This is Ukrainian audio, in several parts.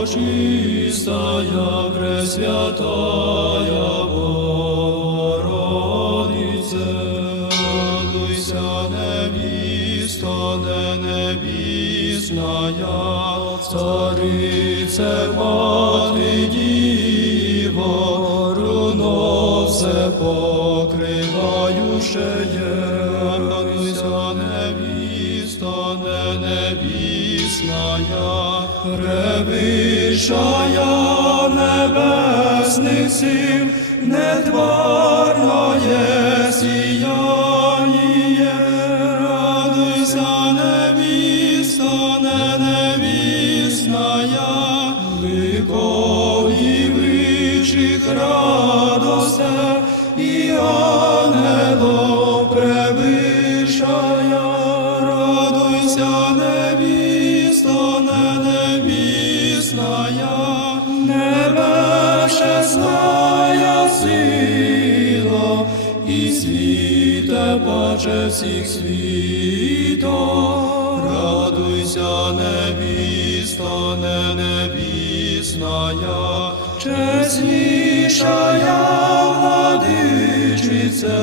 пречистая, пресвятая Богородице, радуйся, невіста, не невісная, царице, мати діво, руно все покриваючеє, радуйся, невіста, не невісная, превищая небесних сил, нетварное небешесная сила, і світе паче всіх світов, радуйся, невіста, не невісная, чеснішая владичице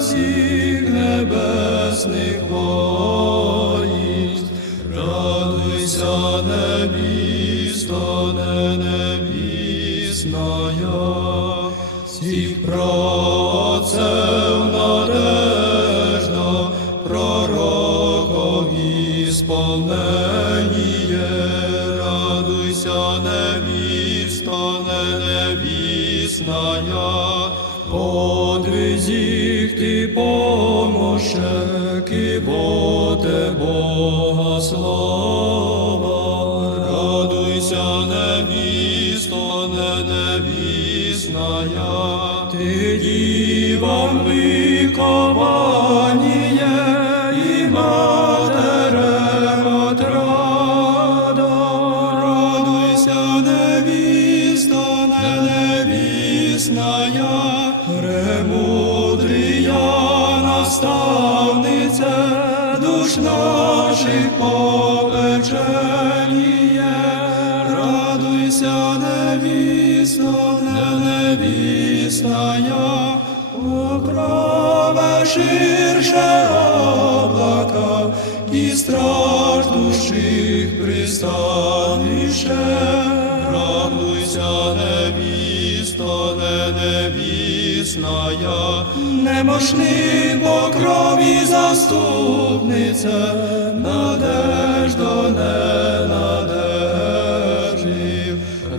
всіх небесних воїнств, радуйся, невіста, невіста, не невісная, подвизіх ти помоше, киботе Бога слава, радуйся, невісто, не невісная, ти дівам викованіє душ наших попеченіє, радуйся, невісто, не невісная, покрове ширше облака, і страж душих пристанище, радуйся, невісто, не невісная, немощний покрові заступниця, надежда не надежив,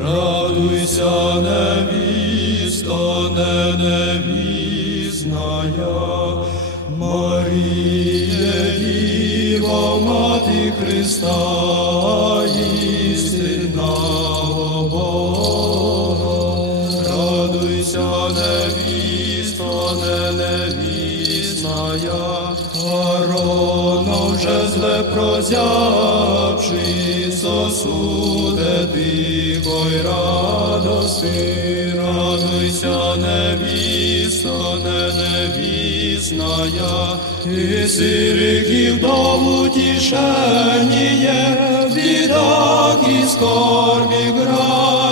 радуйся, невісто, не невісная, Маріє, Діво, Мати Христа, істинного невісто, не невісная, Корона вже зле прозявши, сосуде тихой радости, радуйся, невісто, не невісная, ти сириків до утішеніє, в бідах і скорбі градосе,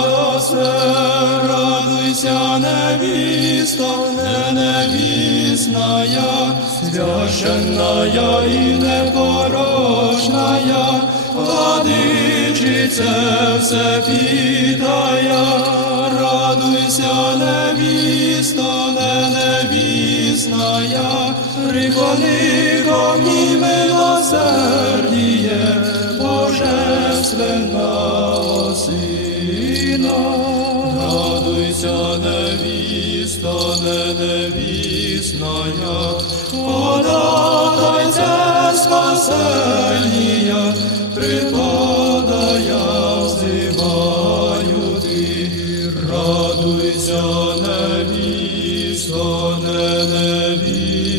радуйся, невісто, не невісная, священная и непорочная, владычице всепитая, радуйся, невісто, не невісная, преклони ко мне милосердие, Божественного Сина. Ця невіста, не невісна, вода тайця спасення, припадає, взимаю ти, радуйся, невіста, не невіста.